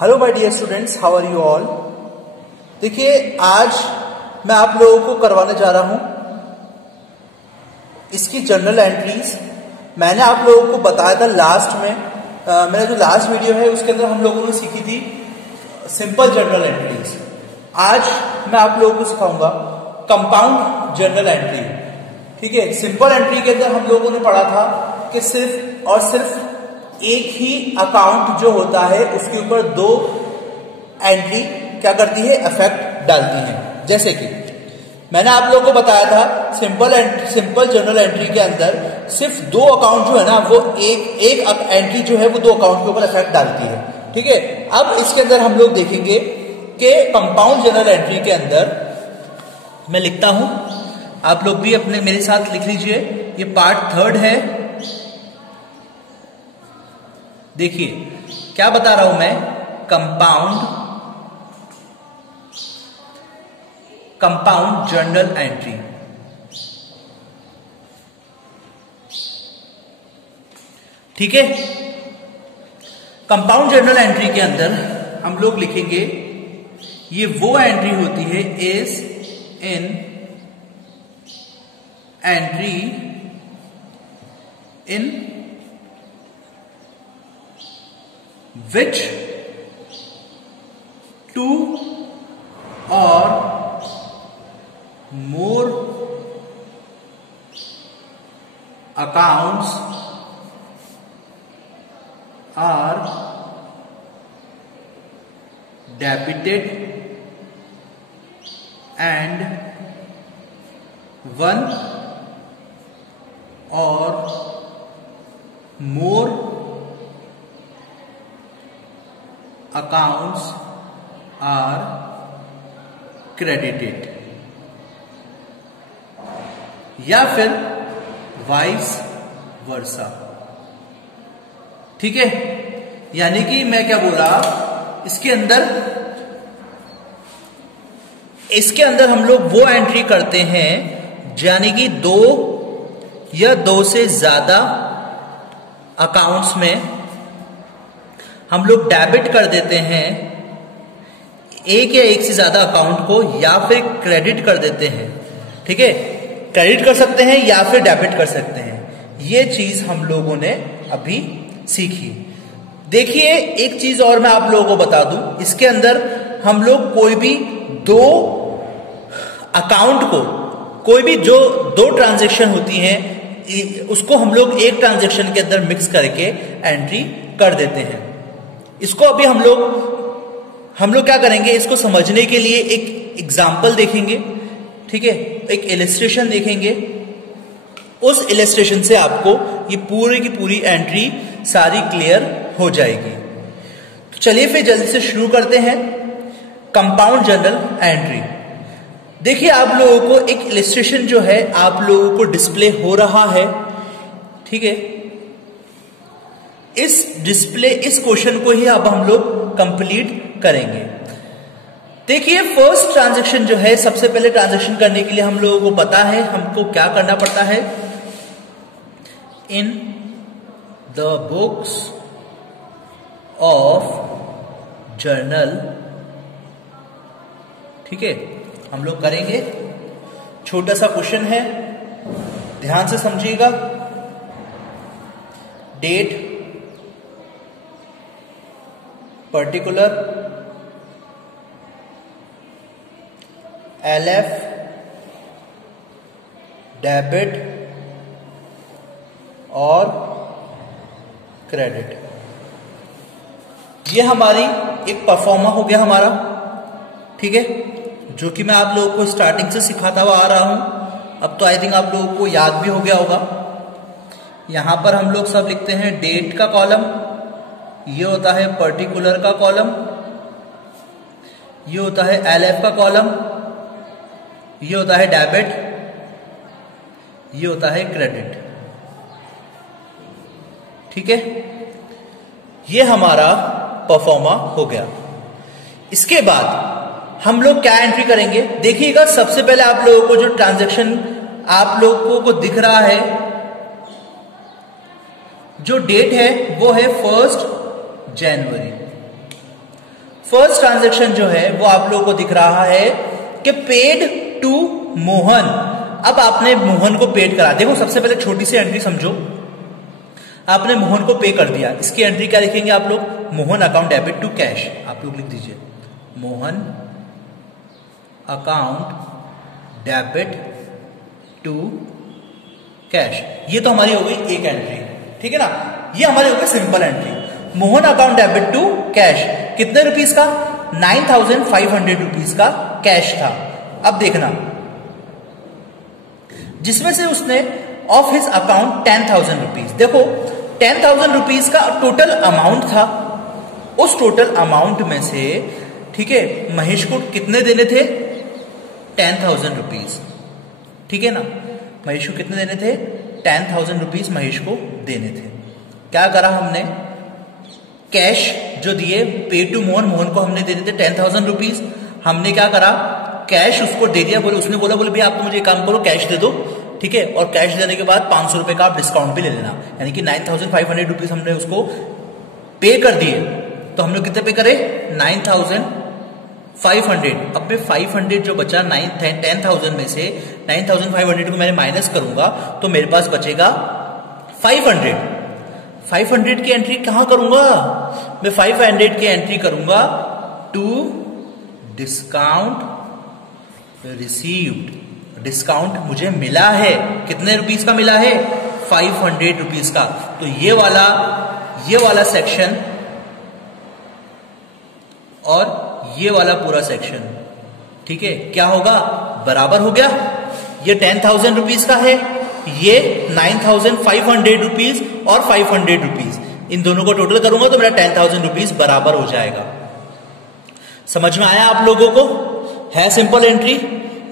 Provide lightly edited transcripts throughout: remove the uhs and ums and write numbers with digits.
Hello my dear students, how are you all. देखिए, आज मैं आप लोगों को करवाने जा रहा हूं इसकी जर्नल एंट्रीज। मैंने आप लोगों को बताया था लास्ट में, मेरा जो लास्ट वीडियो है उसके अंदर हम लोगों ने सीखी थी सिंपल जर्नल एंट्रीज। आज मैं आप लोगों को सिखाऊंगा कंपाउंड जर्नल एंट्री। ठीक है, सिंपल एंट्री के अंदर हम लोगों ने पढ़ा था कि सिर्फ और सिर्फ एक ही अकाउंट जो होता है उसके ऊपर दो एंट्री क्या करती है, इफेक्ट डालती है। जैसे कि मैंने आप लोगों को बताया था सिंपल जर्नल एंट्री के अंदर सिर्फ दो अकाउंट जो है ना, वो एक एंट्री जो है वो दो अकाउंट के ऊपर इफेक्ट डालती है। ठीक है, अब इसके अंदर हम लोग देखेंगे कि कंपाउंड जर्नल एंट्री के अंदर मैं लिखता हूं, आप लोग भी अपने मेरे साथ लिख लीजिए। ये पार्ट 3 है। देखिए क्या बता रहा हूं मैं, कंपाउंड जर्नल एंट्री। ठीक है, कंपाउंड जर्नल एंट्री के अंदर हम लोग लिखेंगे, ये वो एंट्री होती है is in entry in which two or more accounts are debited and one or more accounts are credited, या फिर वाइस वर्सा। ठीक है, यानी कि मैं क्या बोला, इसके अंदर हम लोग वो एंट्री करते हैं यानी कि दो या दो से ज्यादा अकाउंट्स में हम लोग डेबिट कर देते हैं एक या एक से ज्यादा अकाउंट को, या फिर क्रेडिट कर देते हैं। ठीक है, क्रेडिट कर सकते हैं या फिर डेबिट कर सकते हैं। ये चीज हम लोगों ने अभी सीखी। देखिए, एक चीज और मैं आप लोगों को बता दूं, इसके अंदर हम लोग कोई भी दो अकाउंट को, कोई भी जो दो ट्रांजैक्शन होती हैं उसको हम लोग एक ट्रांजैक्शन के अंदर मिक्स करके एंट्री कर देते हैं। इसको अभी हम लोग क्या करेंगे, इसको समझने के लिए एक एग्जाम्पल देखेंगे। ठीक है, एक इलस्ट्रेशन देखेंगे। उस इलस्ट्रेशन से आपको ये पूरी की पूरी एंट्री सारी क्लियर हो जाएगी। तो चलिए फिर जल्दी से शुरू करते हैं कंपाउंड जर्नल एंट्री। देखिए, आप लोगों को एक इलस्ट्रेशन जो है आप लोगों को डिस्प्ले हो रहा है। ठीक है, इस क्वेश्चन को ही अब हम लोग कंप्लीट करेंगे। देखिए, फर्स्ट ट्रांजैक्शन जो है, सबसे पहले ट्रांजैक्शन करने के लिए हम लोगों को पता है हमको क्या करना पड़ता है। In the books of journal, ठीक है, हम लोग करेंगे। छोटा सा क्वेश्चन है, ध्यान से समझिएगा। डेट, पर्टिकुलर, LF, डेबिट और क्रेडिट। ये हमारी एक परफॉर्मा हो गया हमारा। ठीक है, जो कि मैं आप लोगों को स्टार्टिंग से सिखाता हुआ आ रहा हूं। अब तो आई थिंक आप लोगों को याद भी हो गया होगा। यहां पर हम लोग सब लिखते हैं डेट का कॉलम, ये होता है पर्टिकुलर का कॉलम, ये होता है LF का कॉलम, ये होता है डेबिट, ये होता है क्रेडिट। ठीक है, ये हमारा परफॉर्मा हो गया। इसके बाद हम लोग क्या एंट्री करेंगे, देखिएगा। सबसे पहले आप लोगों को जो ट्रांजैक्शन आप लोगों को दिख रहा है, जो डेट है वो है 1 जनवरी। फर्स्ट ट्रांजैक्शन जो है वो आप लोगों को दिख रहा है कि पेड टू मोहन। अब आपने मोहन को पेड करा। देखो सबसे पहले छोटी सी एंट्री समझो, आपने मोहन को पे कर दिया। इसकी एंट्री क्या लिखेंगे आप लोग? Mohan account debit to cash. आप लोग लिख दीजिए Mohan account debit to cash. ये तो हमारी हो गई एक एंट्री, ठीक है ना। ये हमारी हो गई simple entry. Mohan account debit to cash कितने रुपीस का? 9,500 रुपीस का कैश था। अब देखना, जिसमें से उसने ऑफ हिज अकाउंट 10,000 रुपीज। देखो 10,000 रुपीज का टोटल अमाउंट था। उस टोटल अमाउंट में से, ठीक है, महेश को कितने देने थे? 10,000 रुपीज, ठीक है ना। महेश को कितने देने थे? 10,000 रुपीज महेश को देने थे। क्या करा हमने? कैश जो दिए पे टू मोहन, मोहन को हमने देने थे 10,000 रुपीज। हमने क्या करा? कैश उसको दे दिया। बोले उसने बोला बोले भैया आप तो मुझे काम करो, कैश दे दो, ठीक है। और कैश देने के बाद 500 रुपए का आप डिस्काउंट भी ले लेना, यानी कि 9,500 रुपीज हमने उसको पे कर दिए। तो हम लोग कितने पे करे? 9,500। अब मैं 500 जो बचा 10,000 में से 9,500 को मैंने माइनस करूंगा तो मेरे पास बचेगा 500। 500 की एंट्री कहां करूंगा मैं? 500 की एंट्री करूंगा टू डिस्काउंट रिसीव्ड। डिस्काउंट मुझे मिला है, कितने रुपीस का मिला है? 500 रुपीस का। तो ये वाला सेक्शन और ये वाला पूरा सेक्शन, ठीक है, क्या होगा? बराबर हो गया। ये 10,000 रुपीस का है, ये 9,500 रुपीज और 500 रुपीज, इन दोनों को टोटल करूंगा तो मेरा 10,000 रुपीज बराबर हो जाएगा। समझ में आया आप लोगों को? है सिंपल एंट्री।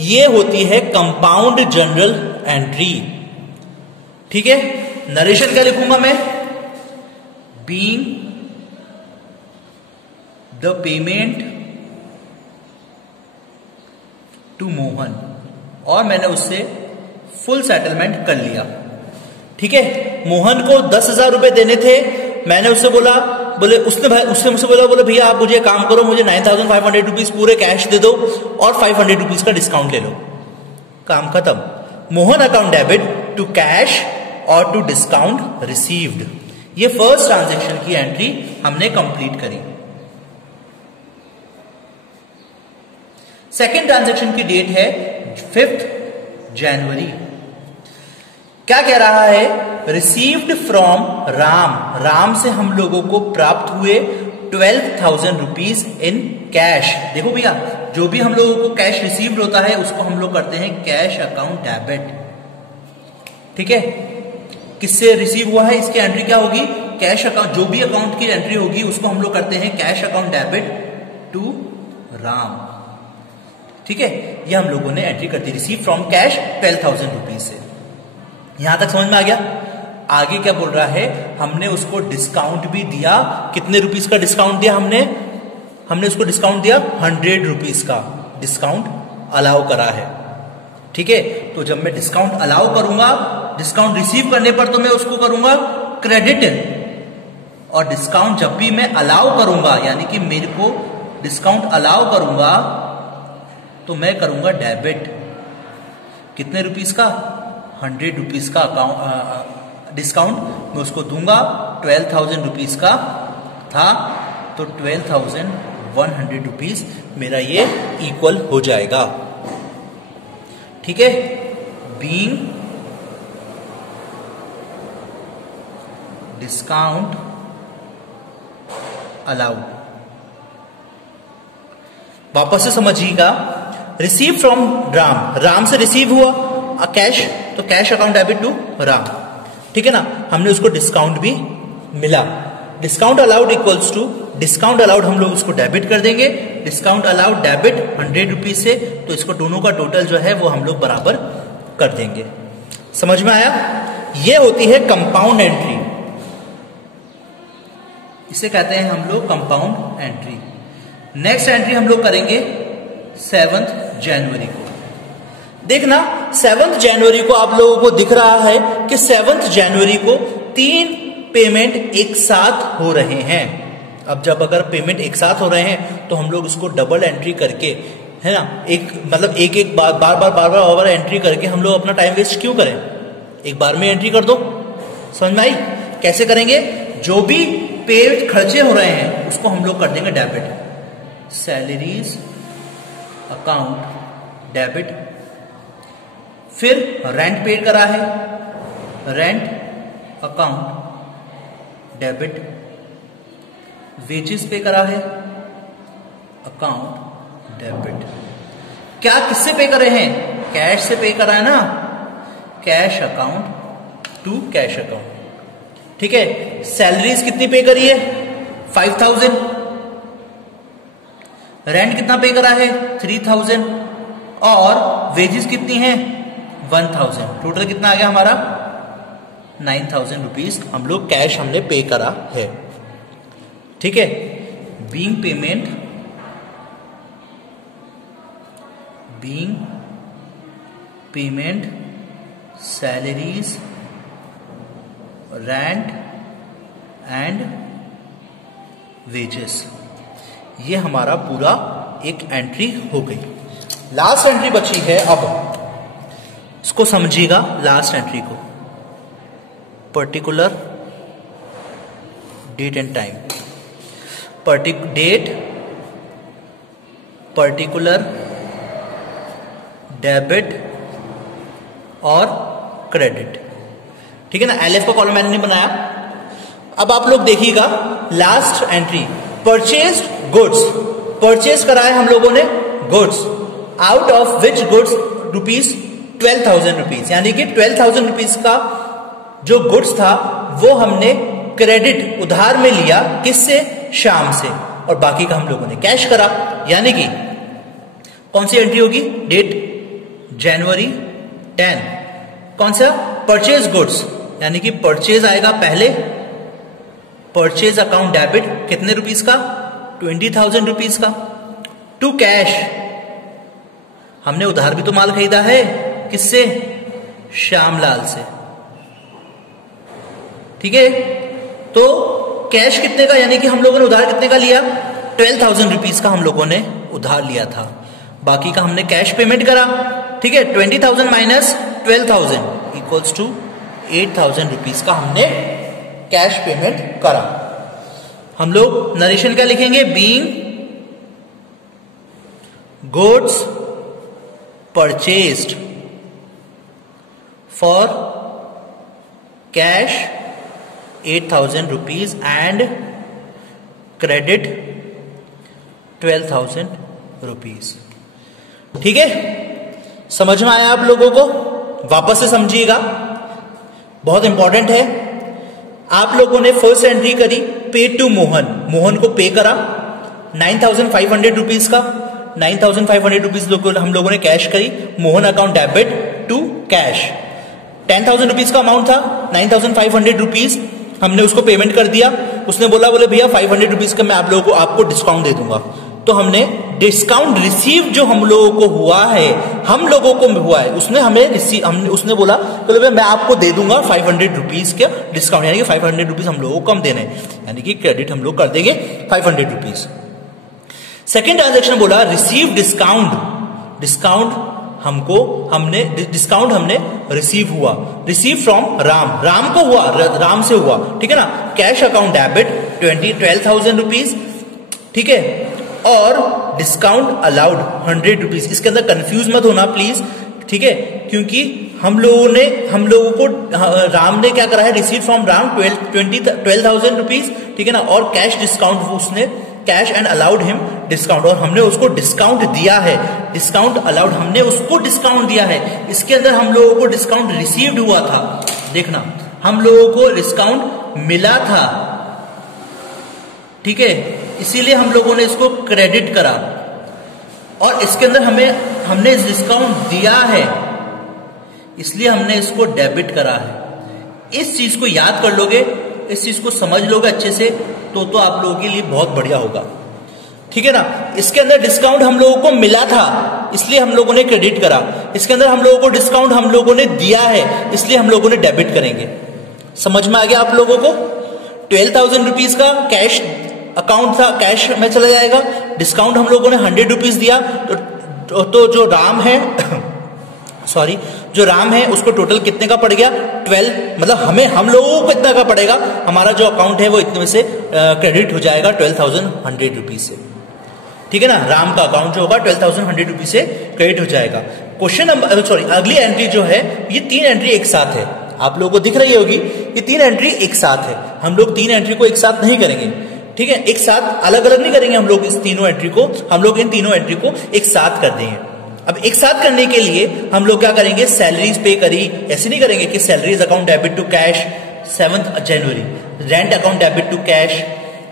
ये होती है कंपाउंड जनरल एंट्री, ठीक है। नरेशन क्या लिखूंगा मैं? Being the payment to Mohan, और मैंने उससे फुल सेटलमेंट कर लिया, ठीक है। मोहन को 10,000 रुपए देने थे। मैंने उससे बोला, उसने मुझसे बोला भैया आप मुझे काम करो, मुझे 9,500 रुपीज पूरे कैश दे दो और 500 रुपीज का डिस्काउंट ले लो। काम खत्म। Mohan account debit to cash और टू डिस्काउंट रिसीव्ड। ये फर्स्ट ट्रांजैक्शन की एंट्री हमने कंप्लीट करी। सेकेंड ट्रांजैक्शन की डेट है 5 जनवरी। क्या कह रहा है? Received from Ram. राम से हम लोगों को प्राप्त हुए 12,000 रुपीज इन कैश। देखो भैया, जो भी हम लोगों को कैश रिसीव्ड होता है उसको हम लोग करते हैं कैश अकाउंट डेबिट, ठीक है। किससे रिसीव हुआ है इसकी एंट्री क्या होगी? कैश अकाउंट, जो भी अकाउंट की एंट्री होगी उसको हम लोग करते हैं cash account debit to Ram, ठीक है। ये हम लोगों ने एंट्री कर दी, रिसीव फ्रॉम कैश 12,000 रुपीज से। यहां तक समझ में आ गया? आगे क्या बोल रहा है? हमने उसको डिस्काउंट भी दिया। कितने रुपीस का डिस्काउंट दिया हमने उसको डिस्काउंट दिया 100 रुपीस का डिस्काउंट अलाउ करा है, ठीक है। तो जब मैं डिस्काउंट अलाउ करूंगा, डिस्काउंट रिसीव करने पर तो मैं उसको करूंगा क्रेडिट, और डिस्काउंट जब भी मैं अलाउ करूंगा, यानी कि मेरे को डिस्काउंट अलाउ करूंगा तो मैं करूंगा डेबिट। कितने रुपीस का? 100 रुपीज का अकाउंट डिस्काउंट मैं उसको दूंगा। 12,000 रुपीज का था तो 12,100 रुपीज मेरा ये इक्वल हो जाएगा, ठीक है। Being discount allowed. वापस से समझिएगा, रिसीव फ्रॉम राम, राम से रिसीव हुआ कैश, तो cash account debit to Ram, ठीक है ना। हमने उसको डिस्काउंट भी मिला। Discount allowed equals to, discount allowed हम लोग उसको डेबिट कर देंगे। डिस्काउंट अलाउड डेबिट 100 रुपीज से, तो इसको दोनों का टोटल जो है वो हम लोग बराबर कर देंगे। समझ में आया? ये होती है कंपाउंड एंट्री, इसे कहते हैं हम लोग कंपाउंड एंट्री। नेक्स्ट एंट्री हम लोग करेंगे 7 जनवरी को। देखना 7 जनवरी को आप लोगों को दिख रहा है कि 7 जनवरी को 3 पेमेंट एक साथ हो रहे हैं। अब जब अगर पेमेंट एक साथ हो रहे हैं तो हम लोग उसको डबल एंट्री करके, है ना, एक मतलब एक बार बार एंट्री करके हम लोग अपना टाइम वेस्ट क्यों करें, एक बार में एंट्री कर दो। समझ में आई? कैसे करेंगे? जो भी पे खर्चे हो रहे हैं उसको हम लोग कर देंगे डेबिट। Salaries account debit. फिर रेंट पेड करा है, रेंट अकाउंट डेबिट। वेजेस पे करा है, अकाउंट डेबिट। क्या किससे पे करे हैं? कैश से पे करा है ना, cash account to cash account. ठीक है। सैलरीज कितनी पे करी है? 5000। रेंट कितना पे करा है? 3000। और वेजेस कितनी है? 1000। टोटल कितना आ गया हमारा? 9000 रुपीज हम लोग कैश हमने पे करा है। ठीक है। Being payment salaries rent and wages, ये हमारा पूरा एक एंट्री हो गई। लास्ट एंट्री बची है, अब इसको समझिएगा। लास्ट एंट्री को particular date and time, date particular debit और क्रेडिट। ठीक है ना। एलएफ का कॉलम मैंने नहीं बनाया। अब आप लोग देखिएगा last entry, purchase goods. Purchase करा है हम लोगों ने goods, out of which goods rupees 12,000 rupees, यानी कि 12,000 रुपीज का जो गुड्स था वो हमने क्रेडिट उधार में लिया। किससे? श्याम से। और बाकी का हम लोगों ने कैश करा। यानी कि कौन सी एंट्री होगी? डेट जनवरी 10। कौन सा? परचेज गुड्स, यानी कि परचेज आएगा पहले। परचेज अकाउंट डेबिट कितने रुपीस का? 20,000 रुपीस का। टू कैश, हमने उधार भी तो माल खरीदा है। किससे? श्यामलाल से। ठीक है। तो कैश कितने का, यानी कि हम लोगों ने उधार कितने का लिया? 12,000 रुपीस का हम लोगों ने उधार लिया था। बाकी का हमने कैश पेमेंट करा। ठीक है। 20,000 माइनस 12,000 इक्वल्स टू 8,000 रुपीज का हमने कैश पेमेंट करा। हम लोग नरेशन क्या लिखेंगे? Being goods purchased for cash 8,000 rupees and credit 12,000 rupees. ठीक है। समझ में आया आप लोगों को? वापस से समझिएगा, बहुत इंपॉर्टेंट है। आप लोगों ने फर्स्ट एंट्री करी, पे टू मोहन। मोहन को पे करा 9,500 रुपीज का। 9,500 रुपीज हम लोगों ने कैश करी। Mohan account debit to cash. 10,000 rupees का अमाउंट था, 9,500 रुपीज हमने उसको पेमेंट कर दिया। उसने बोला भैया 500 रुपीज का मैं आप लोगों को आपको डिस्काउंट दे दूंगा। तो हमने डिस्काउंट रिसीव जो हम लोगों को हुआ है, हम लोगों को हुआ है, उसने हमें उसने बोला तो मैं आपको दे दूंगा 500 रुपीज का डिस्काउंट, यानी कि 500 रुपीज हम लोगों को कम देने, यानी कि क्रेडिट हम लोग कर देंगे 500 रुपीज। सेकेंड ट्रांजेक्शन बोला रिसीव डिस्काउंट। डिस्काउंट हमने रिसीव हुआ। रिसीव फ्रॉम राम, राम को हुआ, राम से हुआ। ठीक है ना। Cash account debit 12,000 rupees. ठीक है। और डिस्काउंट अलाउड 100 रुपीज। इसके अंदर कंफ्यूज मत होना प्लीज। ठीक है। क्योंकि हम लोगों को राम ने क्या करा है? Receive from Ram 12,000 rupees. ठीक है ना। और कैश डिस्काउंट उसने cash and allowed him discount, और हमने उसको डिस्काउंट दिया है। डिस्काउंट अलाउड, हमने उसको डिस्काउंट दिया है। इसके अंदर हम लोगों को डिस्काउंट रिसीव्ड हुआ था। देखना, हम लोगों को डिस्काउंट मिला था। ठीक है। इसीलिए हम लोगों ने इसको क्रेडिट करा, और इसके अंदर हमने डिस्काउंट दिया है, इसलिए हमने इसको डेबिट करा है। इस चीज को याद कर लोगे, इस चीज को समझ लोगे अच्छे से, तो आप लोगों के लिए बहुत बढ़िया होगा। ठीक है ना। इसके अंदर डिस्काउंट हम लोगों को मिला था, इसलिए हम लोगों ने क्रेडिट करा। इसके अंदर हम लोगों को डिस्काउंट हम लोगों ने दिया है, इसलिए हम लोगों ने डेबिट करेंगे। समझ में आ गया आप लोगों को? 12,000 रुपीज का कैश अकाउंट था कैश में चला जाएगा, डिस्काउंट हम लोगों ने 100 रुपीज दिया, तो जो राम है सॉरी जो राम है उसको टोटल कितने का पड़ गया 12, मतलब हम लोगों को कितना का पड़ेगा, हमारा जो अकाउंट है वो इतने में से क्रेडिट हो जाएगा 12,100 रुपीज से, ठीक है ना। राम का अकाउंट जो होगा 12,100 रुपीज से क्रेडिट हो जाएगा। क्वेश्चन नंबर अगली एंट्री जो है ये 3 एंट्री एक साथ है, आप लोगों को दिख रही होगी ये 3 एंट्री एक साथ है। हम लोग 3 एंट्री को एक साथ नहीं करेंगे, ठीक है, एक साथ अलग अलग नहीं करेंगे हम लोग इस तीनों एंट्री को, हम लोग इन तीनों एंट्री को एक साथ कर देंगे। अब एक साथ करने के लिए हम लोग क्या करेंगे, सैलरीज पे करी, ऐसे नहीं करेंगे कि salaries account debit to cash 7 जनवरी, rent account debit to cash,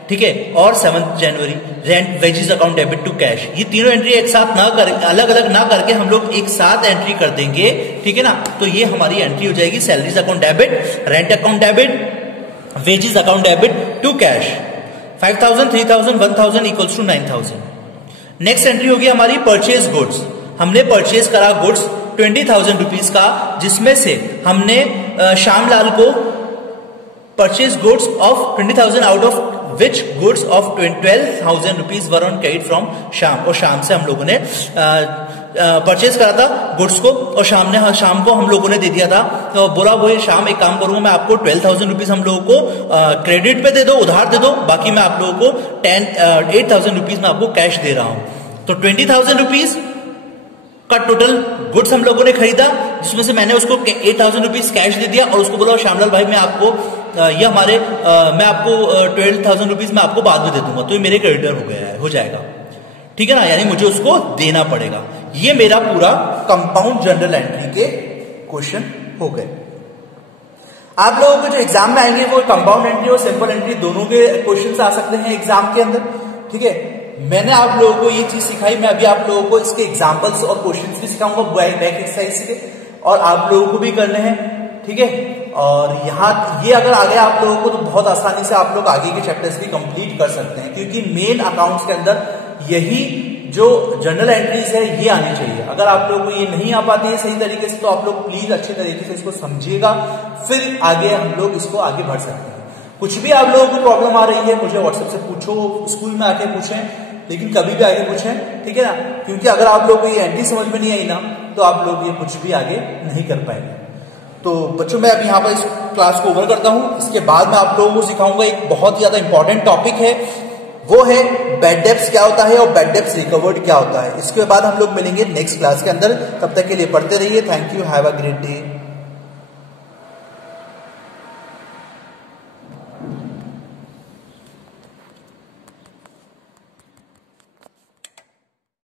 ठीक है, और 7 जनवरी rent wages account debit to cash. ये तीनों एंट्री एक साथ ना कर, अलग अलग ना करके हम लोग एक साथ एंट्री कर देंगे, ठीक है ना। तो ये हमारी एंट्री हो जाएगी salaries account debit, rent account debit, wages account debit to cash. 5,000, 3,000, 1,000 equals to 9,000। Next entry होगी हमारी परचेज गुड्स। हमने परचेज करा गुड्स 20,000 रुपीज का, जिसमें से हमने श्यामलाल को purchase goods of 20,000 out of which goods of 12,000 rupees were on credit from Sham, और शाम से हम लोगों ने परचेज करा था गुड्स को, और शाम को हम लोगों ने दे दिया था। तो बोला वो शाम एक काम करूंगा, मैं आपको 12,000 रुपीज हम लोगों को क्रेडिट पे दे दो, उधार दे दो, बाकी मैं आप लोगों को 8,000 रुपीज में आपको कैश दे रहा हूं। तो 20,000 रुपीज का टोटल गुड्स हम लोगों ने खरीदा, जिसमें से मैंने उसको 8,000 रुपीज कैश दे दिया, और उसको बोला श्यामलाल भाई मैं आपको मैं आपको 12,000 रुपीज मैं आपको बाद में दे दूंगा, तो ये मेरे क्रेडिटर हो जाएगा, ठीक है ना, यानी मुझे उसको देना पड़ेगा। ये मेरा पूरा कंपाउंड जर्नल एंट्री के क्वेश्चन हो गए। आप लोगों को जो एग्जाम में आएंगे वो कंपाउंड एंट्री और सिंपल एंट्री दोनों के क्वेश्चन आ सकते हैं एग्जाम के अंदर, ठीक है। मैंने आप लोगों को ये चीज सिखाई, मैं अभी आप लोगों को इसके एग्जांपल्स और क्वेश्चंस भी सिखाऊंगा बैक एक्सरसाइज के, और आप लोगों को भी करने हैं, ठीक है। और यहाँ ये अगर आ गया आप लोगों को तो बहुत आसानी से आप लोग आगे के चैप्टर्स भी कंप्लीट कर सकते हैं, क्योंकि मेन अकाउंट्स के अंदर यही जो जर्नल एंट्रीज है ये आनी चाहिए। अगर आप लोगों को ये नहीं आ पाती है सही तरीके से तो आप लोग प्लीज अच्छे तरीके से इसको समझिएगा, फिर आगे हम लोग इसको आगे बढ़ सकते हैं। कुछ भी आप लोगों को प्रॉब्लम आ रही है मुझे व्हाट्सएप से पूछो, स्कूल में आके पूछें, लेकिन कभी भी आगे पूछें, ठीक है ना, क्योंकि अगर आप लोगों को ये एंट्री समझ में नहीं आई ना तो आप लोग ये कुछ भी आगे नहीं कर पाएंगे। तो बच्चों मैं अभी यहाँ पर इस क्लास को ओवर करता हूँ, इसके बाद मैं आप लोगों को सिखाऊंगा एक बहुत ज्यादा इंपॉर्टेंट टॉपिक है, वो है बैड डेब्ट्स क्या होता है और बैड डेब्ट्स रिकवर्ड क्या होता है। इसके बाद हम लोग मिलेंगे नेक्स्ट क्लास के अंदर, तब तक के लिए पढ़ते रहिए। Thank you, have a great day.